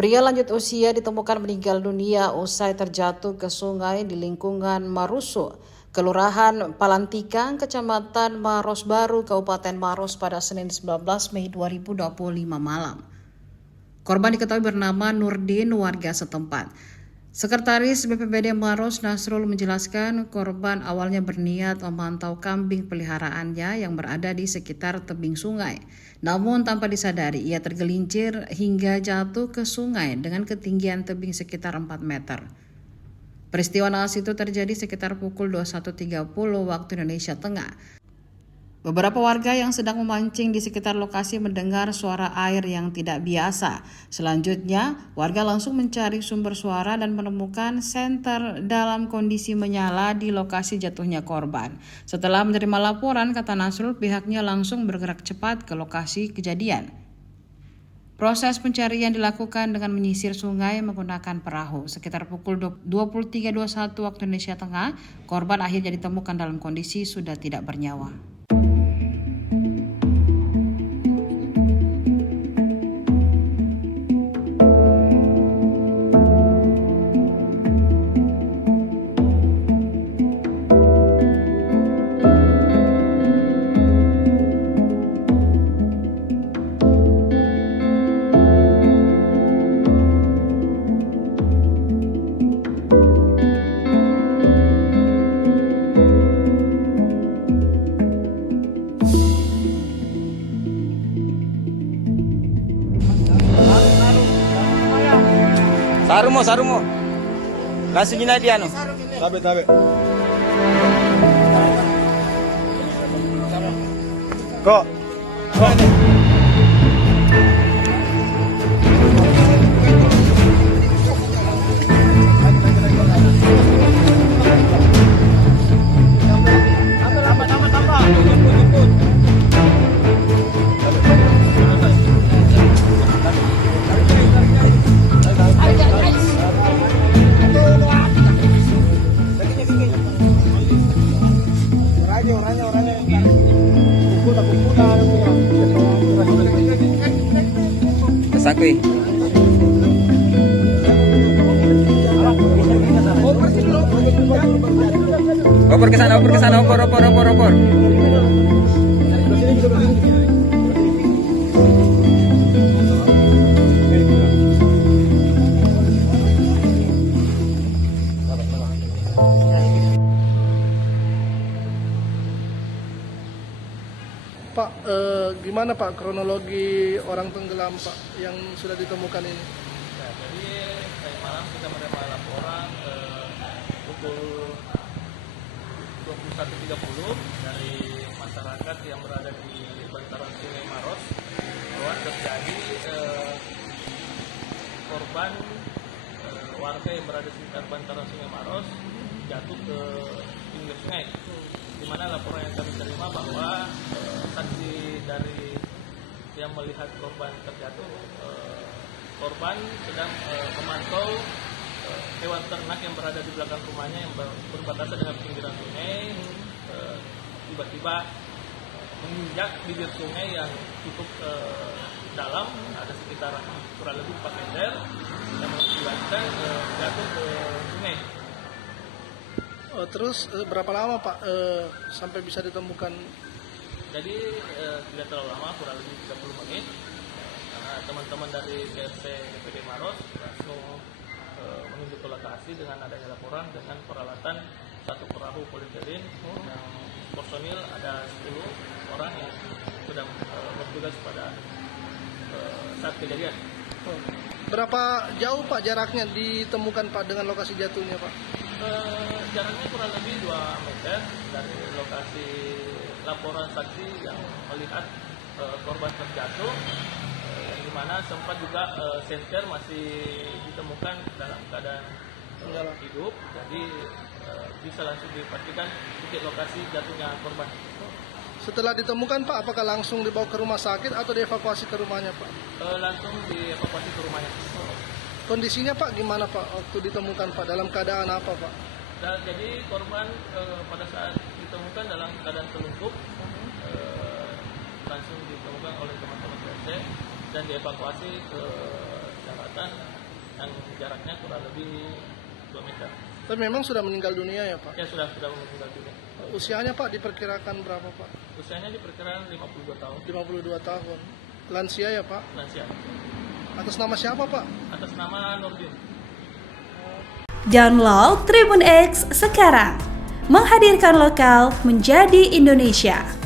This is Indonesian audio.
Pria lanjut usia ditemukan meninggal dunia usai terjatuh ke sungai di lingkungan Marusu, Kelurahan Palantikang, Kecamatan Maros Baru, Kabupaten Maros pada Senin 19 Mei 2025 malam. Korban diketahui bernama Nurdin, warga setempat. Sekretaris BPBD Maros Nasrul menjelaskan korban awalnya berniat memantau kambing peliharaannya yang berada di sekitar tebing sungai. Namun tanpa disadari ia tergelincir hingga jatuh ke sungai dengan ketinggian tebing sekitar 4 meter. Peristiwa naas itu terjadi sekitar pukul 21.30 waktu Indonesia Tengah. Beberapa warga yang sedang memancing di sekitar lokasi mendengar suara air yang tidak biasa. Selanjutnya, warga langsung mencari sumber suara dan menemukan senter dalam kondisi menyala di lokasi jatuhnya korban. Setelah menerima laporan, kata Nasrul, pihaknya langsung bergerak cepat ke lokasi kejadian. Proses pencarian dilakukan dengan menyisir sungai menggunakan perahu. Sekitar pukul 23.21 waktu Indonesia Tengah, korban akhirnya ditemukan dalam kondisi sudah tidak bernyawa. Sarumo. Langsung gini dia no. Tabe. Kok. Sakui. Oper ke sana, opor. Pak, gimana Pak kronologi orang tenggelam Pak yang sudah ditemukan ini? Ya, jadi tadi malam kita menerima laporan pukul 21.30 dari masyarakat yang berada di bantaran Sungai Maros bahwa terjadi korban warga yang berada di sekitar bantaran Sungai Maros jatuh ke pinggir sungai. Di mana laporan yang kami terima bahwa saksi dari yang melihat korban terjatuh, korban sedang memantau hewan ternak yang berada di belakang rumahnya yang berbatasan dengan pinggiran sungai. Tiba-tiba menginjak bibir sungai yang cukup dalam, ada sekitar kurang lebih 4 meter, yang mengakibatkan jatuh ke sungai. Terus berapa lama Pak sampai bisa ditemukan? Jadi tidak terlalu lama, kurang lebih 30 menit. Karena teman-teman dari KRC BPD Maros langsung menuju ke lokasi dengan adanya laporan dengan peralatan satu perahu polietilen yang personil ada 10 orang yang sudah bertugas pada saat kejadian. Berapa jauh Pak jaraknya ditemukan Pak dengan lokasi jatuhnya Pak? Jaraknya kurang lebih 2 meter dari lokasi laporan saksi yang melihat korban terjatuh, yang dimana sempat juga senter masih ditemukan dalam keadaan hidup, jadi bisa langsung dipastikan titik lokasi jatuhnya korban. Setelah ditemukan Pak, apakah langsung dibawa ke rumah sakit atau dievakuasi ke rumahnya Pak? Langsung dievakuasi ke rumahnya. Kondisinya Pak gimana Pak waktu ditemukan Pak? Dalam keadaan apa Pak? Jadi korban pada saat ditemukan dalam keadaan telungkup, langsung ditemukan oleh teman-teman KRC dan dievakuasi ke daratan yang jaraknya kurang lebih 2 meter. Tapi memang sudah meninggal dunia ya Pak? Ya sudah meninggal dunia. Usianya Pak diperkirakan berapa Pak? Usianya diperkirakan 52 tahun. 52 tahun. Lansia ya Pak? Lansia. Atas nama siapa Pak? Atas nama Nurdin. Download Tribun X sekarang, menghadirkan lokal menjadi Indonesia.